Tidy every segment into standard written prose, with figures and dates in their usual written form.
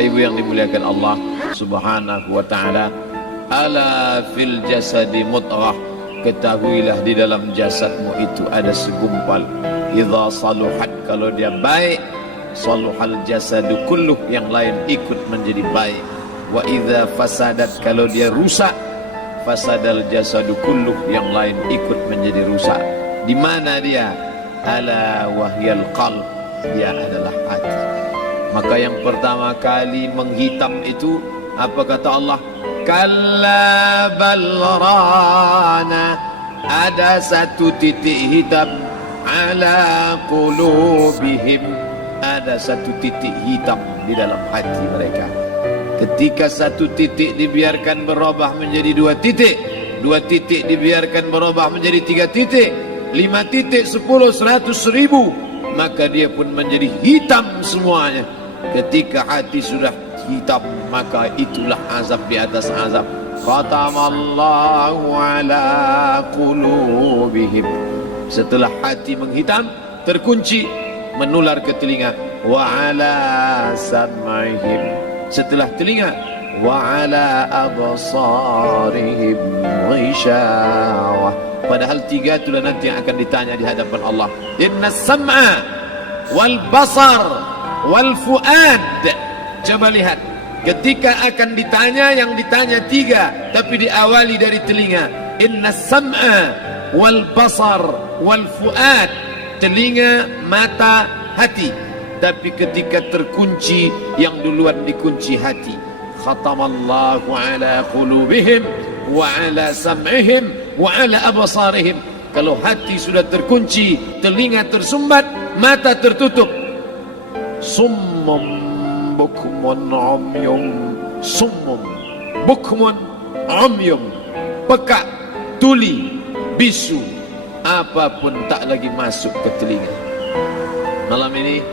Ibu yang dimuliakan Allah Subhanahu wa ta'ala, ala fil jasadi mudghah, ketahuilah di dalam jasadmu itu ada segumpal. Idza saluhat, kalau dia baik, saluhal jasadu kulluh, yang lain ikut menjadi baik. Wa idza fasadat, kalau dia rusak, fasadal jasadu kulluh, yang lain ikut menjadi rusak. Di mana dia? Ala wahyal qalb, dia adalah hati. Maka yang pertama kali menghitam itu apa kata Allah? Kalla bal rana, ada satu titik hitam. Ala qulubihim, ada satu titik hitam di dalam hati mereka. Ketika satu titik dibiarkan berubah menjadi dua titik, dua titik dibiarkan berubah menjadi tiga titik, 5 titik, 10, 100, 1000, maka dia pun menjadi hitam semuanya. Ketika hati sudah hitam, maka itulah azab di atas azab. Khatamallahu ala qulubihim. Setelah hati menghitam, terkunci, menular ke telinga. Wa ala sam'ihim. Setelah telinga, wa ala absarihim ghishawah. Padahal 3 itulah nanti yang akan ditanya di hadapan Allah. Inna sam'a wal basar wal fuad. Coba lihat, ketika akan ditanya, yang ditanya 3, tapi diawali dari telinga. Inna sam'a wal basar wal fuad, telinga, mata, hati. Tapi ketika terkunci, yang duluan dikunci hati. Khatamallahu ala qulubihim wa ala sam'ihim wa ala absarihim. Kalau hati sudah terkunci, telinga tersumbat, mata tertutup. Summum bukmun umyum, summum bukmun umyum, pekak, tuli, bisu, apapun tak lagi masuk ke telinga. Malam ini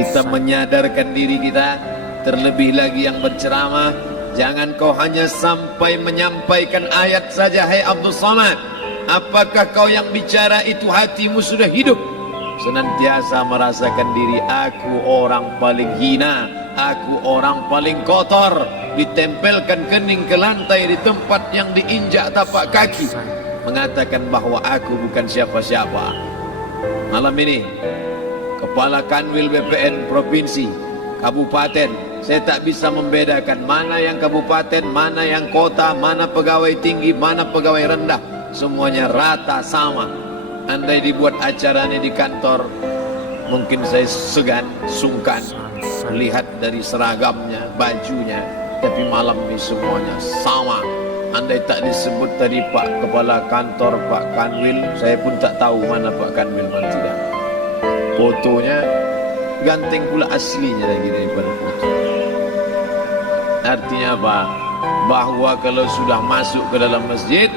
kita menyadarkan diri kita, terlebih lagi yang berceramah, jangan kau hanya sampai menyampaikan ayat saja. Hai Abdul Samad, apakah kau yang bicara itu hatimu sudah hidup? Senantiasa merasakan diri, aku orang paling hina, aku orang paling kotor, ditempelkan kening ke lantai di tempat yang diinjak tapak kaki, mengatakan bahwa aku bukan siapa-siapa. Malam ini Kepala Kanwil BPN Provinsi, Kabupaten, saya tak bisa membedakan mana yang kabupaten, mana yang kota, mana pegawai tinggi, mana pegawai rendah. Semuanya rata sama. Andai dibuat acaranya di kantor, mungkin saya segan, sungkan melihat dari seragamnya, bajunya. Tapi malam ini semuanya sama. Andai tak disebut tadi Pak Kepala Kantor, Pak Kanwil, saya pun tak tahu mana Pak Kanwil, mana tidak. Fotonya ganteng pula aslinya lagi daripada foto. Artinya apa? Bahwa kalau sudah masuk ke dalam masjid,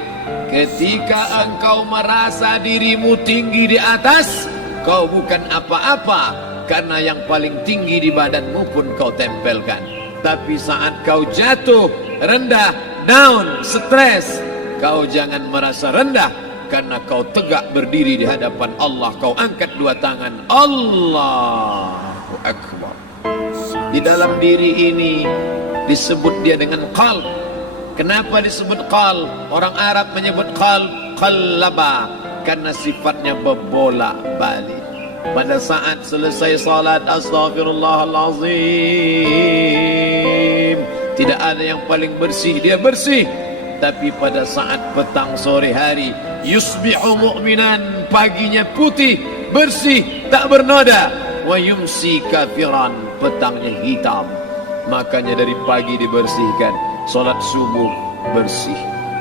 ketika engkau merasa dirimu tinggi di atas, kau bukan apa-apa, karena yang paling tinggi di badanmu pun kau tempelkan. Tapi saat kau jatuh, rendah, down, stres, kau jangan merasa rendah, karena kau tegak berdiri di hadapan Allah. Kau angkat 2 tangan, Allahu Akbar. Di dalam diri ini disebut dia dengan qalb. Kenapa disebut qalb? Orang Arab menyebut qalb qallaba, karena sifatnya berbolak-balik. Pada saat selesai salat, astaghfirullahalazim, tidak ada yang paling bersih, dia bersih. Tapi pada saat petang sore hari, yusbihu mu'minan, paginya putih, bersih, tak bernoda. Wa yumsi kafiran, petangnya hitam. Makanya dari pagi dibersihkan. Solat subuh bersih,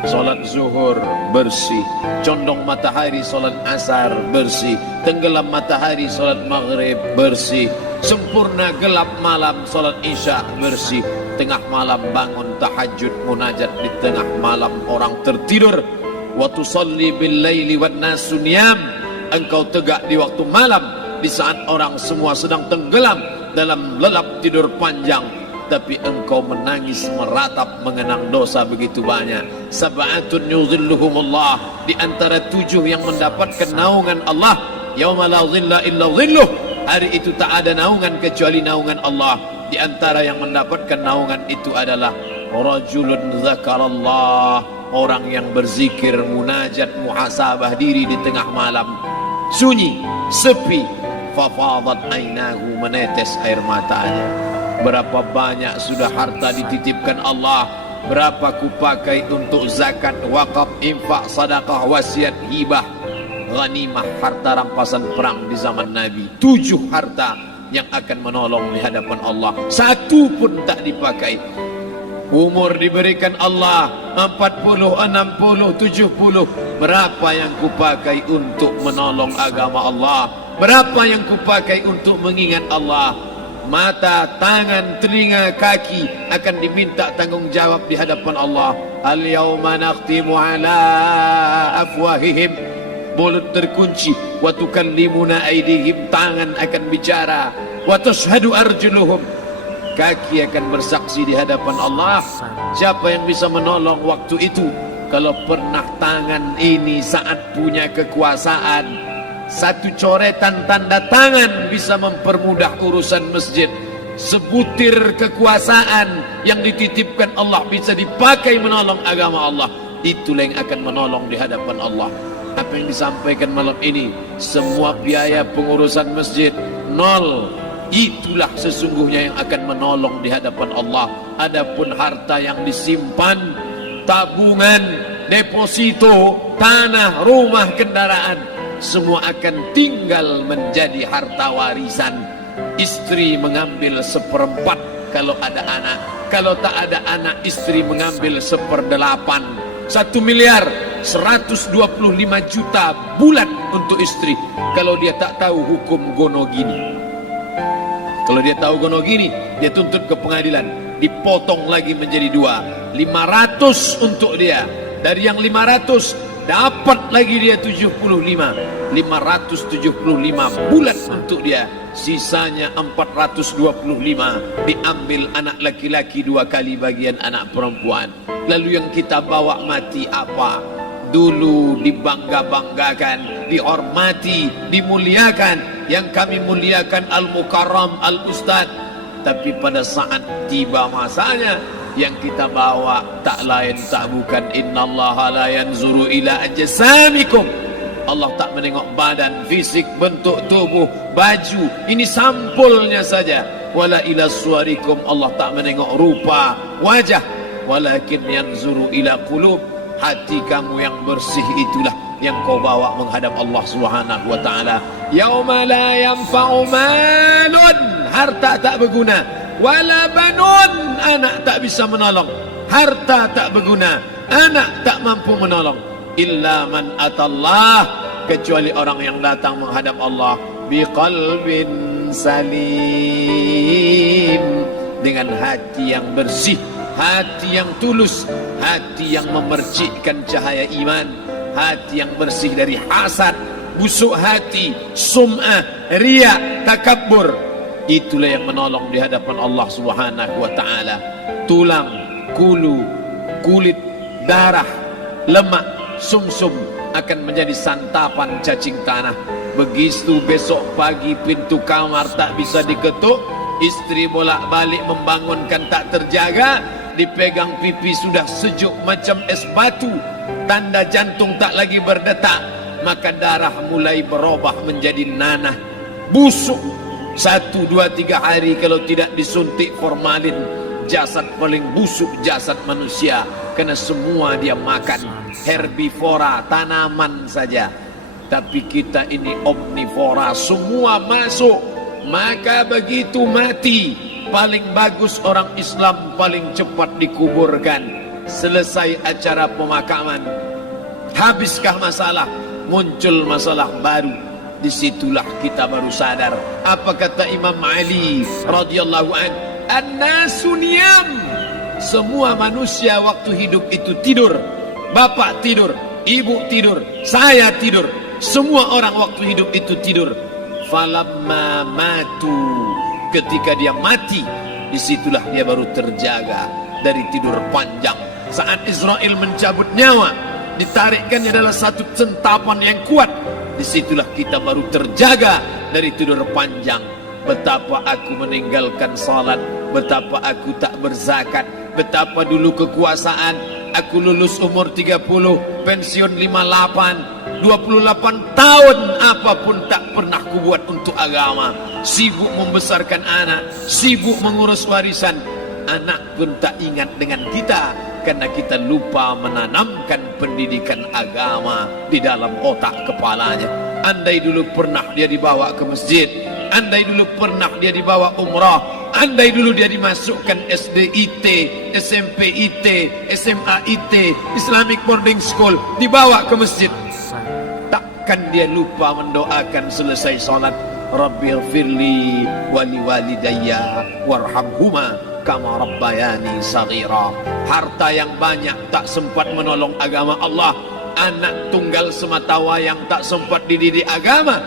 solat zuhur bersih, condong matahari solat asar bersih, tenggelam matahari solat maghrib bersih, sempurna gelap malam solat isya bersih, tengah malam bangun tahajud munajat, di tengah malam orang tertidur. Wa tusalli bil laili wan nasu niyam, engkau tegak di waktu malam, di saat orang semua sedang tenggelam dalam lelap tidur panjang. Tapi engkau menangis meratap mengenang dosa begitu banyak. Sab'atun yuzilluhumullah, di antara 7 yang mendapatkan naungan Allah. Yauma la zilla illa zilluh, hari itu tak ada naungan kecuali naungan Allah. Di antara yang mendapatkan naungan itu adalah rajulun zakarallah, orang yang berzikir, munajat, muhasabah diri di tengah malam, sunyi, sepi, fafadat ainahu, menetes air matanya. Berapa banyak sudah harta dititipkan Allah, berapa kupakai untuk zakat, wakaf, infak, sedekah, wasiat, hibah, ghanimah, harta rampasan perang di zaman Nabi. 7 harta yang akan menolong di hadapan Allah, 1 pun tak dipakai. Umur diberikan Allah 40, 60, 70. Berapa yang kupakai untuk menolong agama Allah? Berapa yang kupakai untuk mengingat Allah? Mata, tangan, telinga, kaki akan diminta tanggung jawab di hadapan Allah. Al-yawma nakhtimu ala afwahihim, mulut terkunci, wa tukallimuna aydihim, tangan akan bicara, wa tashhadu arjuluhum, kaki akan bersaksi di hadapan Allah. Siapa yang bisa menolong waktu itu? Kalau pernah tangan ini saat punya kekuasaan, 1 coretan tanda tangan bisa mempermudah urusan masjid. Sebutir kekuasaan yang dititipkan Allah bisa dipakai menolong agama Allah. Itulah yang akan menolong di hadapan Allah. Apa yang disampaikan malam ini, semua biaya pengurusan masjid nol. Itulah sesungguhnya yang akan menolong di hadapan Allah. Adapun harta yang disimpan, tabungan, deposito, tanah, rumah, kendaraan, semua akan tinggal menjadi harta warisan. Istri mengambil 1/4 kalau ada anak, kalau tak ada anak istri mengambil 1/8. 1 miliar 125 juta bulan untuk istri, kalau dia tak tahu hukum gono gini. Kalau dia tahu gono gini, dia tuntut ke pengadilan, dipotong lagi menjadi 2, 500 untuk dia. Dari yang 500 dapat lagi dia 75, 575 bulan untuk dia. Sisanya 425 diambil anak laki-laki 2 kali bagian anak perempuan. Lalu yang kita bawa mati apa? Dulu dibangga-banggakan, dihormati, dimuliakan. Yang kami muliakan Al-Mukarram, Al-Ustad. Tapi pada saat tiba masanya, yang kita bawa tak lain tak bukan, innallaha la yanzuru ila ajsamikum. Allah tak menengok badan, fisik, bentuk tubuh, baju. Ini sampulnya saja. Wala ila suwarikum, Allah tak menengok rupa, wajah. Walakin yanzuru ila qulub, hati kamu yang bersih itulah yang kau bawa menghadap Allah Subhanahu wa taala. Yauma la yanfa'u malun, harta tak berguna, wala banun, anak tak bisa menolong. Harta tak berguna, anak tak mampu menolong. Illa man atallah, kecuali orang yang datang menghadap Allah biqalbin salim, dengan hati yang bersih, hati yang tulus, hati yang memercikkan cahaya iman, hati yang bersih dari hasad, busuk hati, sum'ah, riya, takabbur. Itulah yang menolong di hadapan Allah Subhanahu wa taala. Tulang, kulu, kulit, darah, lemak, sumsum akan menjadi santapan cacing tanah. Begitu besok pagi pintu kamar tak bisa diketuk, istri bolak-balik membangunkan tak terjaga, dipegang pipi sudah sejuk macam es batu, tanda jantung tak lagi berdetak, maka darah mulai berubah menjadi nanah, busuk. 1, 2, 3 hari kalau tidak disuntik formalin, jasad paling busuk jasad manusia, karena semua dia makan herbivora, tanaman saja. Tapi kita ini omnivora, semua masuk. Maka begitu mati, paling bagus orang Islam paling cepat dikuburkan. Selesai acara pemakaman, habiskah masalah, muncul masalah baru. Disitulah kita baru sadar. Apa kata Imam Ali radhiyallahu anhu? An-nasu niyam. Semua manusia waktu hidup itu tidur. Bapak tidur, ibu tidur, saya tidur. Semua orang waktu hidup itu tidur. Falamma matu, ketika dia mati, disitulah dia baru terjaga dari tidur panjang. Saat Israel mencabut nyawa, ditarikkannya adalah satu centapan yang kuat. Disitulah kita baru terjaga dari tidur panjang. Betapa aku meninggalkan salat, betapa aku tak berzakat, betapa dulu kekuasaan, aku lulus umur 30, pensiun 58, 28 tahun apapun tak pernah kubuat untuk agama. Sibuk membesarkan anak, sibuk mengurus warisan. Anak pun tak ingat dengan kita karena kita lupa menanamkan pendidikan agama di dalam otak kepalanya. Andai dulu pernah dia dibawa ke masjid, andai dulu pernah dia dibawa umrah, andai dulu dia dimasukkan SD IT, SMP IT, SMA IT, Islamic Boarding School, dibawa ke masjid, takkan dia lupa mendoakan selesai salat, Rabbighfirli wali walidayya warhamhuma kama rabbayani saghira. Harta yang banyak tak sempat menolong agama Allah, anak tunggal semata wayang tak sempat dididik agama,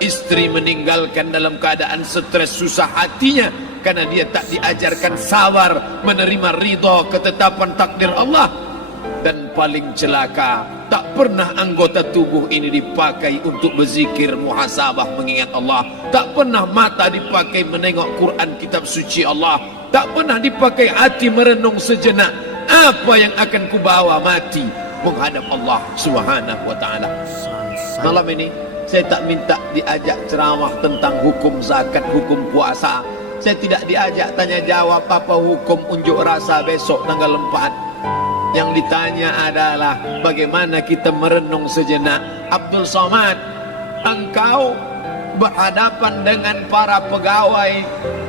istri meninggalkan dalam keadaan stres susah hatinya karena dia tak diajarkan sabar menerima ridha ketetapan takdir Allah. Dan paling celaka, tak pernah anggota tubuh ini dipakai untuk berzikir, muhasabah, mengingat Allah. Tak pernah mata dipakai menengok Quran, kitab suci Allah. Tak pernah dipakai hati merenung sejenak, apa yang akan kubawa mati menghadap Allah Subhanahu wa ta'ala. Malam ini saya tak minta diajak ceramah tentang hukum zakat, hukum puasa. Saya tidak diajak tanya jawab apa hukum unjuk rasa besok tanggal 4. Yang ditanya adalah bagaimana kita merenung sejenak. Abdul Somad, engkau berhadapan dengan para pegawai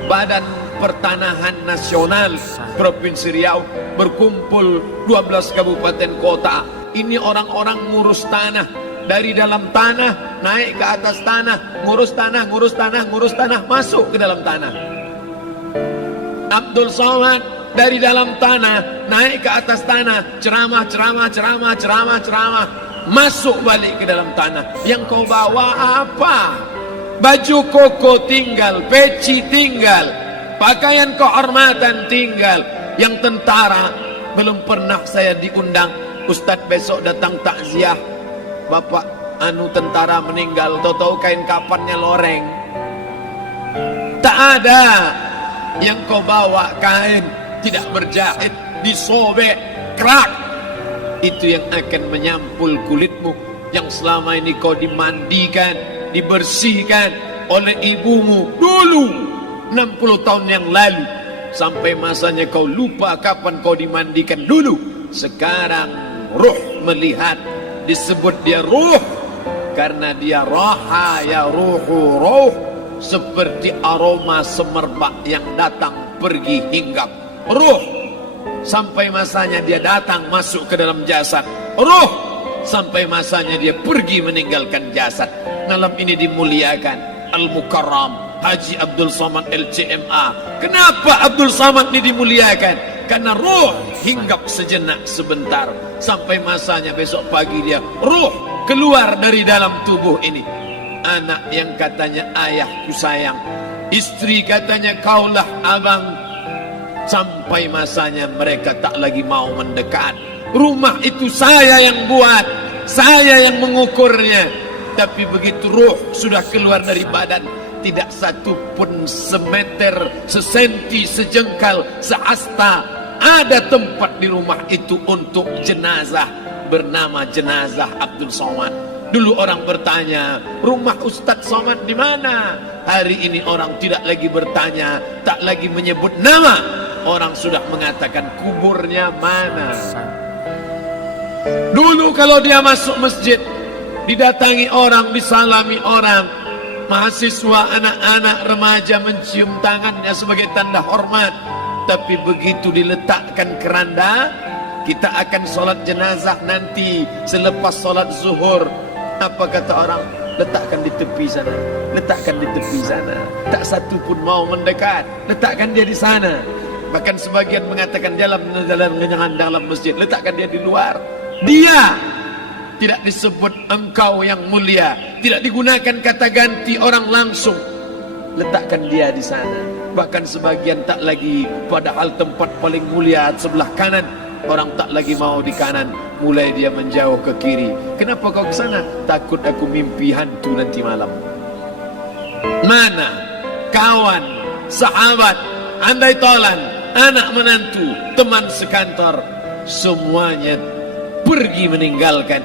Badan Pertanahan Nasional Provinsi Riau, berkumpul 12 kabupaten kota. Ini orang-orang ngurus tanah, dari dalam tanah naik ke atas tanah, ngurus tanah, ngurus tanah, ngurus tanah, masuk ke dalam tanah. Abdul Somad dari dalam tanah naik ke atas tanah, ceramah, ceramah, ceramah, ceramah, ceramah, masuk balik ke dalam tanah. Yang kau bawa apa? Baju koko tinggal, peci tinggal, pakaian kehormatan tinggal. Yang tentara belum pernah saya diundang. Ustadz besok datang takziah, bapak tentara meninggal, tahu-tahu kain kafannya loreng. Tak ada. Yang kau bawa kain tidak berjahit, disobek, kerak. Itu yang akan menyampul kulitmu, yang selama ini kau dimandikan, dibersihkan oleh ibumu dulu 60 tahun yang lalu. Sampai masanya kau lupa kapan kau dimandikan dulu. Sekarang ruh melihat, disebut dia ruh karena dia raha ya ruhu ruh, seperti aroma semerbak yang datang pergi hinggap. Ruh sampai masanya dia datang masuk ke dalam jasad. Ruh sampai masanya dia pergi meninggalkan jasad. Malam ini dimuliakan Al-Mukarram Haji Abdul Somad LCMA. Kenapa Abdul Somad ini dimuliakan? Karena ruh hinggap sejenak sebentar, sampai masanya besok pagi dia ruh keluar dari dalam tubuh ini. Anak yang katanya ayahku sayang, istri katanya kaulah abang, sampai masanya mereka tak lagi mau mendekat. Rumah itu saya yang buat, saya yang mengukurnya. Tapi begitu ruh sudah keluar dari badan, tidak satu pun semeter, sesenti, sejengkal, seasta ada tempat di rumah itu untuk jenazah bernama jenazah Abdul Somad. Dulu orang bertanya, rumah Ustadz Somad di mana? Hari ini orang tidak lagi bertanya, tak lagi menyebut nama. Orang sudah mengatakan kuburnya mana. Dulu kalau dia masuk masjid, didatangi orang, disalami orang, mahasiswa, anak-anak, remaja mencium tangannya sebagai tanda hormat. Tapi begitu diletakkan keranda, kita akan sholat jenazah nanti selepas sholat zuhur. Apa kata orang? Letakkan di tepi sana, letakkan di tepi sana. Tak satu pun mau mendekat, letakkan dia di sana. Bahkan sebagian mengatakan jalan dalam masjid, letakkan dia di luar. Dia tidak disebut engkau yang mulia, tidak digunakan kata ganti orang langsung. Letakkan dia di sana. Bahkan sebagian tak lagi, padahal tempat paling mulia sebelah kanan, orang tak lagi mau di kanan, mulai dia menjauh ke kiri. Kenapa kau ke sana? Takut aku mimpi hantu nanti malam. Mana kawan, sahabat, andai tolan, anak menantu, teman sekantor, semuanya pergi meninggalkan.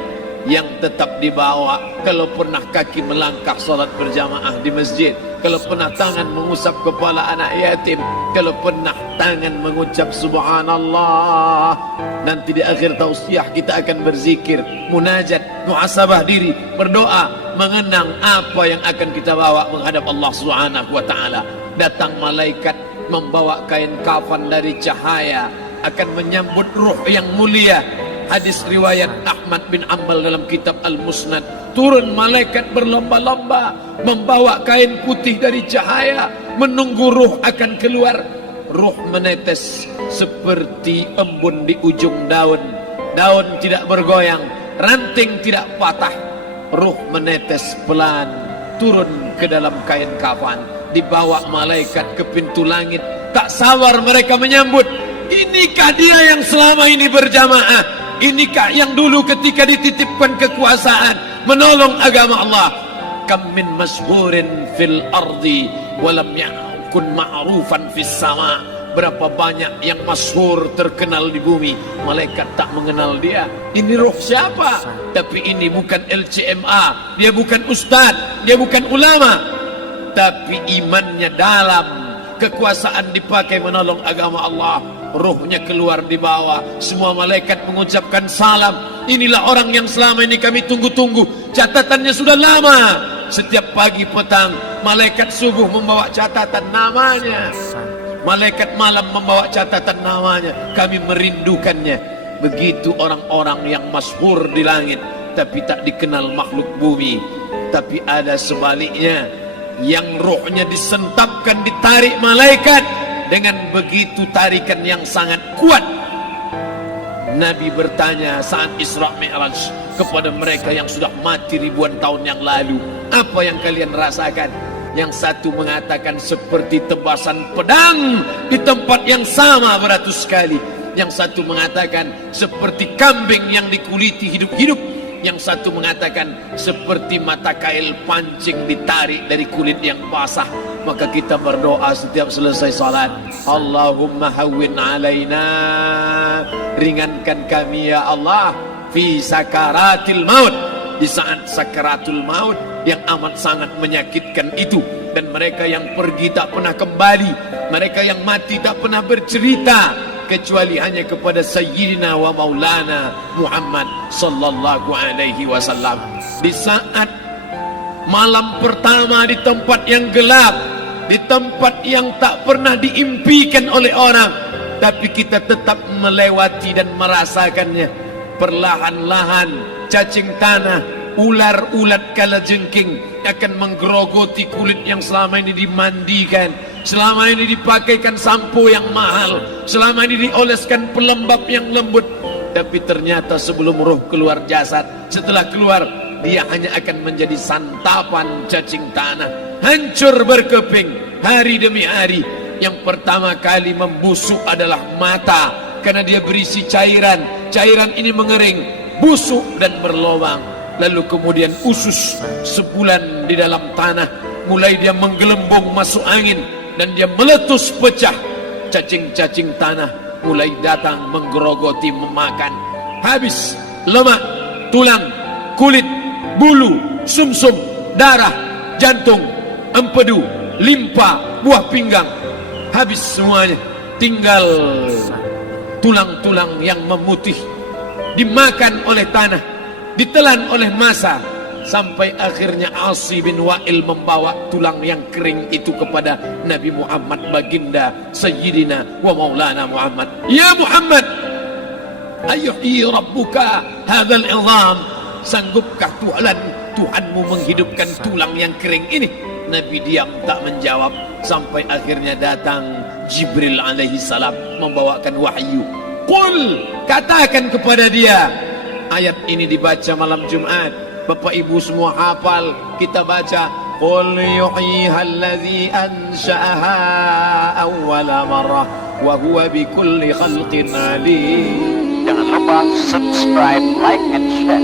Yang tetap dibawa, kalau pernah kaki melangkah salat berjamaah di masjid, kalau pernah tangan mengusap kepala anak yatim, kalau pernah tangan mengucap subhanallah. Nanti di akhir tausiah kita akan berzikir, munajat, muhasabah diri, berdoa, mengenang apa yang akan kita bawa menghadap Allah Subhanahu wa taala. Datang malaikat membawa kain kafan dari cahaya, akan menyambut ruh yang mulia. Hadis riwayat Ahmad bin Ambal dalam kitab Al-Musnad, turun malaikat berlomba-lomba membawa kain putih dari cahaya, menunggu ruh akan keluar. Ruh menetes seperti embun di ujung daun. Daun tidak bergoyang, ranting tidak patah. Ruh menetes pelan turun ke dalam kain kafan, dibawa malaikat ke pintu langit. Tak sabar mereka menyambut. Inikah dia yang selama ini berjamaah? Inikah yang dulu ketika dititipkan kekuasaan menolong agama Allah? Kam min masyhurin fil ardi walam yakun ma'rufan fis sama. Berapa banyak yang masyhur terkenal di bumi, malaikat tak mengenal dia. Ini roh siapa? Tapi ini bukan LCMA, dia bukan ustaz, dia bukan ulama, tapi imannya dalam. Kekuasaan dipakai menolong agama Allah, ruhnya keluar di bawah. Semua malaikat mengucapkan salam. Inilah orang yang selama ini kami tunggu-tunggu. Catatannya sudah lama. Setiap pagi petang malaikat subuh membawa catatan namanya, malaikat malam membawa catatan namanya. Kami merindukannya. Begitu orang-orang yang masyhur di langit tapi tak dikenal makhluk bumi. Tapi ada sebaliknya, yang rohnya disentapkan, ditarik malaikat dengan begitu tarikan yang sangat kuat. Nabi bertanya saat Isra Mi'raj kepada mereka yang sudah mati ribuan tahun yang lalu, apa yang kalian rasakan? Yang satu mengatakan seperti tebasan pedang di tempat yang sama beratus kali. Yang satu mengatakan seperti kambing yang dikuliti hidup-hidup. Yang satu mengatakan seperti mata kail pancing ditarik dari kulit yang basah. Maka kita berdoa setiap selesai salat, Allahumma hawwin alaina, ringankan kami ya Allah, fi sakaratil maut, di saat sakaratul maut yang amat sangat menyakitkan itu. Dan mereka yang pergi tak pernah kembali, mereka yang mati tak pernah bercerita kecuali hanya kepada Sayyidina wa Maulana Muhammad sallallahu alaihi wasallam. Di saat malam pertama di tempat yang gelap, di tempat yang tak pernah diimpikan oleh orang, tapi kita tetap melewati dan merasakannya. Perlahan-lahan cacing tanah, ular-ulat kalajengking akan menggerogoti kulit yang selama ini dimandikan, selama ini dipakaikan sampo yang mahal, selama ini dioleskan pelembab yang lembut. Tapi ternyata sebelum roh keluar jasad, setelah keluar dia hanya akan menjadi santapan cacing tanah, hancur berkeping hari demi hari. Yang pertama kali membusuk adalah mata, karena dia berisi cairan. Cairan ini mengering, busuk dan berlubang. Lalu kemudian usus sebulan di dalam tanah, mulai dia menggelembung masuk angin dan dia meletus pecah. Cacing-cacing tanah mulai datang menggerogoti, memakan. Habis lemak, tulang, kulit, bulu, sumsum, darah, jantung, empedu, limpa, buah pinggang. Habis semuanya, tinggal tulang-tulang yang memutih, dimakan oleh tanah, ditelan oleh massa, sampai akhirnya Asi bin Wa'il membawa tulang yang kering itu kepada Nabi Muhammad, baginda Sayyidina wa Maulana Muhammad. Ya Muhammad, ayuhyi rabbuka hadzal izam, sanggupkah Tuhanmu menghidupkan tulang yang kering ini? Nabi diam tak menjawab, sampai akhirnya datang Jibril alaihi salam membawakan wahyu. Qul, katakan kepada dia. Ayat ini dibaca malam Jumat. Bapak Ibu semua hafal, kita baca. Qul yuhyiha alladhi ansha'aha awwala marrah wa huwa bikulli khalqin alim. Jangan lupa subscribe, like, and share.